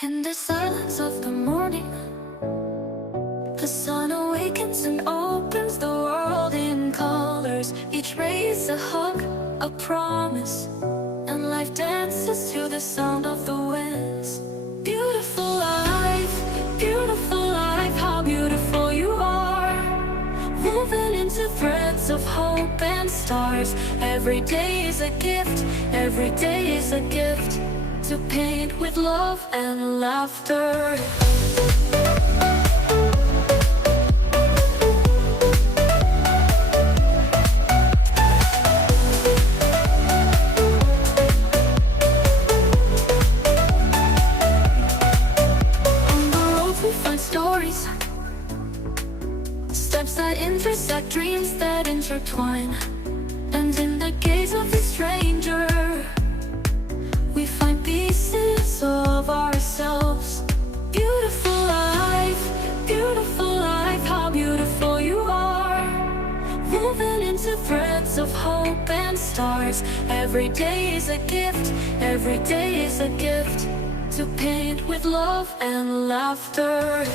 In the silence of the morning, the sun awakens and opens the world in colors. Each ray is a hug, a promise, and life dances to the sound of the winds. Beautiful life, how beautiful you are. Woven into threads of hope and stars. Every day is a gift, every day is a gift, to paint with love and laughter. On the road we find stories, steps that intersect, dreams that intertwine. And in the gaze of the stranger, we find pieces of ourselves. Beautiful life, how beautiful you are. Woven into threads of hope and stars. Every day is a gift, every day is a gift, to paint with love and laughter.